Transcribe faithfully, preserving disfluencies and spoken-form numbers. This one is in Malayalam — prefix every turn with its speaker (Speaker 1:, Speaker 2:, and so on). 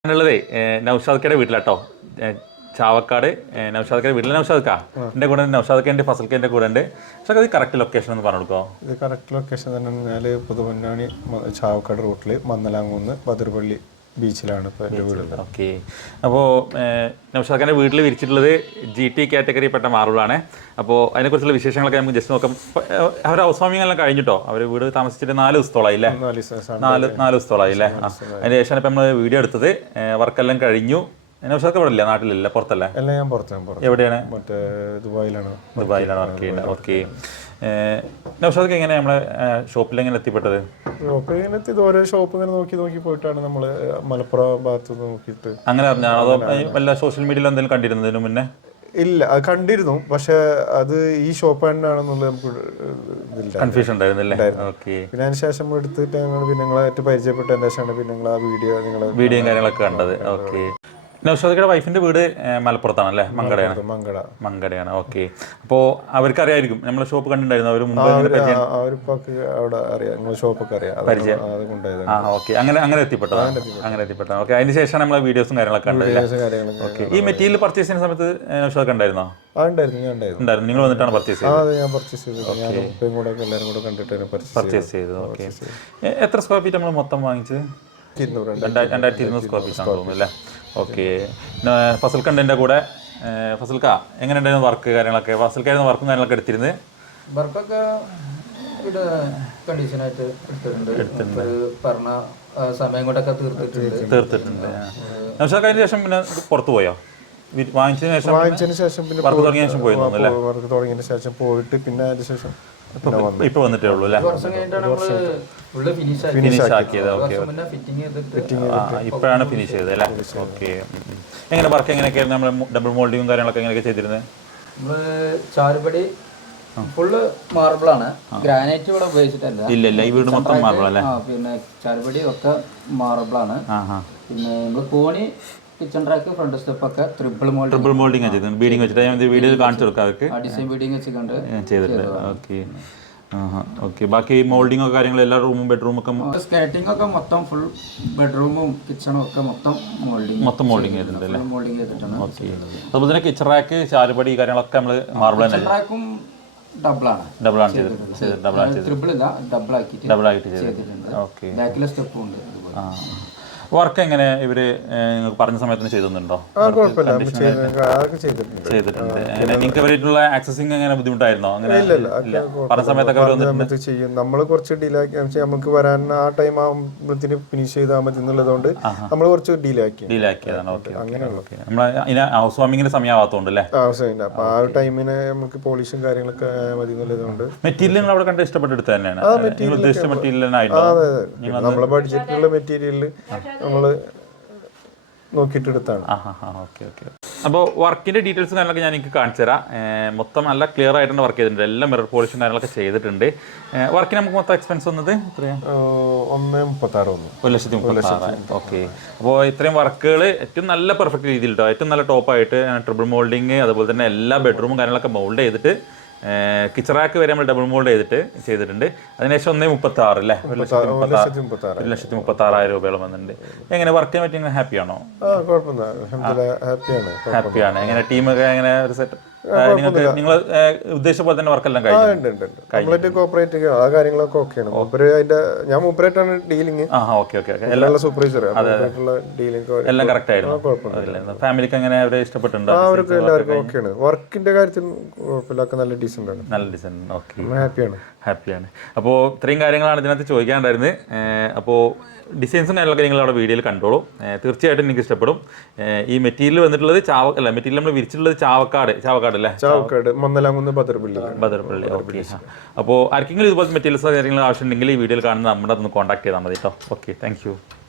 Speaker 1: ഉള്ളതേ നൗഷാദ്ക്കയുടെ വീട്ടിലാട്ടോ. ചാവക്കാട് നൗഷാദ്ക്കയുടെ വീട്ടിൽ നൗഷാദ്ക്ക എൻ്റെ കൂടെ നൗഷാദ്ക്കൻ്റെ ഫസൽക്കൻ്റെ കൂടെ ഉണ്ട്. പക്ഷേ അത് കറക്റ്റ് ലൊക്കേഷൻ എന്ന് പറഞ്ഞു കൊടുക്കോ?
Speaker 2: ഇത് കറക്റ്റ് ലൊക്കേഷൻ തന്നെ പറഞ്ഞാൽ പുതുപൊന്നാണി ചാവക്കാട് റൂട്ടിൽ മന്നലാങ്കുന്ന് ബദർപള്ളി ബീച്ചിലാണ് ഇപ്പോൾ എൻ്റെ വീട്.
Speaker 1: ഓക്കെ. അപ്പോൾ നൗഷാദ്ക്കൻ്റെ വീട്ടിൽ വിരിച്ചിട്ടുള്ളത് ജി ടി കാറ്റഗറിയിൽപ്പെട്ട മാർബിളാണ്. അപ്പോൾ അതിനെക്കുറിച്ചുള്ള വിശേഷങ്ങളൊക്കെ നമുക്ക് ജസ്റ്റ് നോക്കാം. അവർ ഹൗസ് വാമിംഗ് എല്ലാം കഴിഞ്ഞിട്ടോ? അവർ വീട് താമസിച്ചിട്ട് നാല് ദിവസത്തോളമായി അല്ലേ? നാല് നാല് ദിവസത്തോളമായി അല്ലേ? അതിന് ശേഷമാണ് ഇപ്പം നമ്മൾ വീഡിയോ എടുത്തത്. വർക്കെല്ലാം കഴിഞ്ഞു. നൗഷാദ്ക്ക ഇവിടെ ഇല്ല, നാട്ടിലില്ല, പുറത്തല്ലേ?
Speaker 2: അല്ല, ഞാൻ പുറത്താണ്.
Speaker 1: എവിടെയാണ്?
Speaker 2: മറ്റേ ദുബായിലാണ്.
Speaker 1: ദുബായിലാണ് വർക്ക് ചെയ്യുന്നത്. ഓക്കെ. നൗഷാദ്ക്ക എങ്ങനെ നമ്മളെ ഷോപ്പിൽ എങ്ങനെ എത്തിപ്പെട്ടത്?
Speaker 2: ഷോപ്പ് ഇങ്ങനെ എത്തി ഓരോ ഷോപ്പ് ഇങ്ങനെ നോക്കി നോക്കി പോയിട്ടാണ് നമ്മൾ മലപ്പുറം ഭാഗത്ത് നോക്കിയിട്ട് അങ്ങനെ
Speaker 1: അറിഞ്ഞാൽ. അതോ വല്ല സോഷ്യൽ മീഡിയയിൽ എന്തെങ്കിലും കണ്ടിരുന്നതിന് മുന്നേ?
Speaker 2: ഇല്ല, അത് കണ്ടിരുന്നു. പക്ഷെ അത് ഈ ഷോപ്പ് തന്നെയാണെന്നുള്ളത് നമുക്ക്
Speaker 1: കൺഫ്യൂഷൻ ഉണ്ടായിരുന്നില്ലേ? ഓക്കെ.
Speaker 2: പിന്നെ അതിന് ശേഷം എടുത്തിട്ട് ഞങ്ങൾ പിന്നെ നിങ്ങളായിട്ട് പരിചയപ്പെട്ടതിന് ശേഷമാണ് പിന്നെ നിങ്ങൾ ആ വീഡിയോ നിങ്ങൾ
Speaker 1: വീഡിയോയും കാര്യങ്ങളൊക്കെ കണ്ടത്. ഓക്കെ. നൗഷാദ്ക്കയുടെ വൈഫിന്റെ വീട് മലപ്പുറത്താണല്ലേ? മങ്കടയാണ്.
Speaker 2: മങ്കട
Speaker 1: മങ്കടയാണ്. ഓക്കെ. അപ്പോൾ അവർക്ക് അറിയായിരിക്കും നമ്മളെ ഷോപ്പ് കണ്ടിട്ടുണ്ടായിരുന്നു. അവർ മുമ്പ്
Speaker 2: അവിടെ അറിയാം, ഷോപ്പൊക്കെ അറിയാം,
Speaker 1: പരിചയം. ആ ഓക്കെ. അങ്ങനെ അങ്ങനെ എത്തിപ്പെട്ടതാണ്. അങ്ങനെ എത്തിപ്പെട്ടതാണ്. ഓക്കെ. അതിന് ശേഷമാണ് നമ്മളെ വീഡിയോസും കാര്യങ്ങളൊക്കെ കണ്ടത്. ഓക്കെ. ഈ മെറ്റീരിയൽ പർച്ചേസ് ചെയ്യുന്ന സമയത്ത് നൗഷാദ്ക്ക ഉണ്ടായിരുന്നോ? ഉണ്ടായിരുന്നു. നിങ്ങൾ വന്നിട്ടാണ് പർച്ചേസ് ചെയ്തത്? പർച്ചേസ് ചെയ്തത്. ഓക്കെ. എത്ര സ്ക്വയർ ഫീറ്റ് നമ്മൾ മൊത്തം വാങ്ങിച്ചത്? രണ്ടായിരത്തി ഇരുന്നൂറ് സ്ക്വയർ ഫീറ്റ് ആണെന്ന് തോന്നുന്നു അല്ലേ? ഓക്കെ. ഫസൽക്കൻ്റെ കൂടെ ഫസൽക്ക എങ്ങനെ ഉണ്ടായിരുന്നു വർക്ക് കാര്യങ്ങളൊക്കെ? ഫസൽക്കായിരുന്നു വർക്കും കാര്യങ്ങളൊക്കെ എടുത്തിരുന്നത്?
Speaker 3: വർക്കൊക്കെ ഇവിടെ കണ്ടീഷനായിട്ട് എടുത്തിട്ടുണ്ട്. പറഞ്ഞ സമയം കൊണ്ടൊക്കെ തീർത്തിട്ടുണ്ട്
Speaker 1: തീർത്തിട്ടുണ്ട് നൗഷാദ്ക്ക അതിന് ശേഷം പിന്നെ പുറത്തു പോയോ? വാങ്ങിച്ചതിന് ശേഷം
Speaker 2: വാങ്ങിച്ചതിന് ശേഷം പിന്നെ
Speaker 1: വർക്ക് തുടങ്ങിയ ശേഷം പോയി തോന്നുന്നു.
Speaker 2: വർക്ക് തുടങ്ങിയതിന് ശേഷം പോയിട്ട് പിന്നെ അതിന് ശേഷം
Speaker 1: ഇപ്പൊ വന്നിട്ടേ ഉള്ളൂ അല്ലേ? ഫിനിഷ് ആക്കിയത്. ഓക്കെ. ഇപ്പോഴാണ് ഫിനിഷ് ചെയ്തത് അല്ലേ? ഓക്കെ. എങ്ങനെ വർക്ക് എങ്ങനെയൊക്കെയായിരുന്നു? നമ്മൾ ഡബിൾ മോൾഡിങ്ങും കാര്യങ്ങളൊക്കെ എങ്ങനെയൊക്കെ ചെയ്തിരുന്നത്?
Speaker 3: നമ്മള് ചാരുപടി ഫുള്ള് മാർബിളാണ്, ഗ്രാനൈറ്റ് ഇവിടെ ഉപയോഗിച്ചിട്ടല്ല.
Speaker 1: ഇല്ല ഇല്ല, ഈ വീട് മൊത്തം മാർബിൾ അല്ലേ?
Speaker 3: പിന്നെ ചാരുപടി ഒക്കെ മാർബിളാണ്. പിന്നെ നമ്മള് കോണി കിച്ചൺ റാക്ക് ഫ്രണ്ട് സ്റ്റെപ്പ് ഒക്കെ ട്രിപ്പിൾ മോൾഡിംഗ്
Speaker 1: ട്രിപ്പിൾ മോൾഡിംഗ് ചെയ്തിട്ടുണ്ട്. ബീഡിംഗ് വെച്ചിട്ട് ഞാൻ വീഡിയോയിൽ കാണിച്ചു കൊടുക്കാം. അവർക്ക്
Speaker 3: ഡിസൈൻ ബീഡിംഗ് വെച്ചിട്ടുണ്ട്
Speaker 1: ചെയ്തിട്ടുണ്ട്. ഓക്കെ. ഓക്കെ. ബാക്കി മോൾഡിംഗ് ഒക്കെ കാര്യങ്ങൾ എല്ലാ റൂമും ബെഡ്റൂം ഒക്കെ
Speaker 3: സ്കേറ്റിംഗ് ഒക്കെ മൊത്തം ഫുൾ ബെഡ്റൂമും കിച്ചണും ഒക്കെ മൊത്തം മോൾഡിംഗ്
Speaker 1: മൊത്തം മോൾഡിംഗ് ചെയ്തിട്ടുണ്ട് അല്ലേ?
Speaker 3: മോൾഡിംഗ് ചെയ്തിട്ടുണ്ട്.
Speaker 1: ഓക്കെ. അതുപോലെ തന്നെ കിച്ചൺ റാക്ക് ചാരുപടി കാര്യങ്ങളൊക്കെ നമ്മൾ മാർബിൾ തന്നെ.
Speaker 3: റാക്കും ഡബിളാണ്
Speaker 1: ഡബിൾ ആണ് ചെയ്തിട്ടുണ്ട്. ഡബിൾ ആണ് ചെയ്തത്.
Speaker 3: ട്രിപ്പിൾ ഇല്ല, ഡബിൾ ആക്കിയിട്ട്
Speaker 1: ഡബിൾ ആയിട്ട് ചെയ്തിട്ടുണ്ട്. ഓക്കെ.
Speaker 3: ബാക്കിലെ സ്റ്റെപ്പും ഉണ്ട്.
Speaker 1: ആ വർക്ക് എങ്ങനെ ഇവര് നിങ്ങൾക്ക് പറഞ്ഞ സമയത്തിന് ചെയ്തുണ്ടോ? ചെയ്തിട്ടുണ്ട്. നിങ്ങൾക്ക് അവരായിട്ടുള്ള ആക്സസിങ് എങ്ങനെ ബുദ്ധിമുട്ടായിരുന്നോ? അങ്ങനെ പറഞ്ഞ സമയത്തൊക്കെ
Speaker 2: ചെയ്യും. നമ്മൾ കുറച്ച് ഡിലേ ആക്കി, നമുക്ക് വരാൻ ആ ടൈം ആകുമ്പോഴത്തേന് ഫിനിഷ് ചെയ്താൽ മതി എന്നുള്ളതുകൊണ്ട് നമ്മൾ കുറച്ച് ഡിലേ ആക്കി
Speaker 1: ഡിലേ ആക്കിയതാണ്. ഓക്കെ. നമ്മളെ ഹൗസ് വാമിങ്ങിന്റെ സമയമാകത്തോണ്ടല്ലേ?
Speaker 2: ആവശ്യമില്ല. അപ്പൊ ആ ടൈമിന് നമുക്ക് പോളിഷും കാര്യങ്ങളൊക്കെ മതി എന്നുള്ളതുകൊണ്ട്
Speaker 1: മെറ്റീരിയൽ നിങ്ങൾ അവിടെ കണ്ട് ഇഷ്ടപ്പെട്ടെടുത്ത് തന്നെയാണ് ഉദ്ദേശിച്ച മെറ്റീരിയൽ തന്നെ ആയിട്ടോ?
Speaker 2: നമ്മളെ ബഡ്ജറ്റിലുള്ള മെറ്റീരിയൽ നമ്മൾ നോക്കിയിട്ട് എടുത്താണ്.
Speaker 1: ഓക്കെ. ഓക്കെ. അപ്പോൾ വർക്കിൻ്റെ ഡീറ്റെയിൽസും കാര്യങ്ങളൊക്കെ ഞാൻ എനിക്ക് കാണിച്ചു തരാം. മൊത്തം നല്ല ക്ലിയർ ആയിട്ടാണ് വർക്ക് ചെയ്തിട്ടുണ്ട്. എല്ലാം മിറർ പോളിഷും കാര്യങ്ങളൊക്കെ ചെയ്തിട്ടുണ്ട്. വർക്കിന് നമുക്ക് മൊത്തം എക്സ്പെൻസ് വന്നത് എത്രയാണ്?
Speaker 2: ഒന്ന് മുപ്പത്താറ് വന്നു
Speaker 1: ഒരു ലക്ഷത്തി മുപ്പത്താറ്. ഓക്കെ. അപ്പോൾ ഇത്രയും വർക്കുകൾ ഏറ്റവും നല്ല പെർഫെക്റ്റ് രീതിയിൽ കേട്ടോ, ഏറ്റവും നല്ല ടോപ്പായിട്ട് ട്രിപ്പിൾ മോൾഡിങ്, അതുപോലെ തന്നെ എല്ലാ ബെഡ്റൂമും കാര്യങ്ങളൊക്കെ മോൾഡ് ചെയ്തിട്ട് കിച്ചൺ റാക്ക് വരെ നമ്മൾ ഡബിൾ മോൾഡ് ചെയ്തിട്ട് ചെയ്തിട്ടുണ്ട്. അതിനുശേഷം ഒന്നേ മുപ്പത്തി ആറ് അല്ലേ? ഒരു ലക്ഷത്തി മുപ്പത്തി ആറായിരം രൂപയോളം വന്നിട്ടുണ്ട്. എങ്ങനെ വർക്ക് ചെയ്യാൻ പറ്റി? ഹാപ്പിയാണോ? ഹാപ്പിയാണ്. എങ്ങനെ ടീമൊക്കെ എങ്ങനെ ഒരു സെറ്റ് നിങ്ങൾക്ക് നിങ്ങൾ ഉദ്ദേശിച്ച പോലെ തന്നെ വർക്കെല്ലാം
Speaker 2: കഴിഞ്ഞു? കോപ്പറേറ്റ് ആ കാര്യങ്ങളൊക്കെ ഓക്കെയാണ്. ഞാൻ മൂപ്പരായിട്ടാണ് ഡീലിംഗ്. സൂപ്പർവൈസർ
Speaker 1: എല്ലാം കറക്റ്റ് ആയിരുന്നു. ഫാമിലിക്ക് എങ്ങനെ അവരെ ഇഷ്ടപ്പെട്ടിട്ടുണ്ടോ?
Speaker 2: അവർക്ക് എല്ലാവർക്കും ഓക്കെയാണ്. വർക്കിന്റെ കാര്യത്തിൽ കുഴപ്പമില്ല, നല്ല ഡീസൻ്റ് ആണ്.
Speaker 1: നല്ല ഡീസൻ്റ്. ഓക്കെ.
Speaker 2: ഹാപ്പിയാണ്.
Speaker 1: ഹാപ്പിയാണ്. അപ്പോൾ ഇത്രയും കാര്യങ്ങളാണ് ഇതിനകത്ത് ചോദിക്കാനുണ്ടായിരുന്നത്. അപ്പോൾ ഡിസൈൻസും കാര്യങ്ങളൊക്കെ നിങ്ങൾ അവിടെ വീഡിയോയിൽ കണ്ടോളൂ. തീർച്ചയായിട്ടും എനിക്ക് ഇഷ്ടപ്പെടും. ഈ മെറ്റീരിയൽ വന്നിട്ടുള്ളത് ചാവ അല്ല മെറ്റീരിയൽ നമ്മൾ വിരിച്ചിട്ടുള്ളത് ചാവക്കാട് ചാവക്കാട് അല്ലേ?
Speaker 2: ചാവക്കാട് മന്നലാങ്കുന്ന് ബദർപള്ളി.
Speaker 1: ബദർപള്ളി. ഓക്കെ. അപ്പോൾ ആർക്കെങ്കിലും ഇതുപോലത്തെ മെറ്റീരിയൽസ് കാര്യങ്ങൾ ആവശ്യമുണ്ടെങ്കിൽ ഈ വീഡിയോയിൽ കാണുന്ന നമ്മുടെ ഒന്ന് കോൺടാക്ട് ചെയ്താൽ മതി കേട്ടോ. ഓക്കെ. Thank U.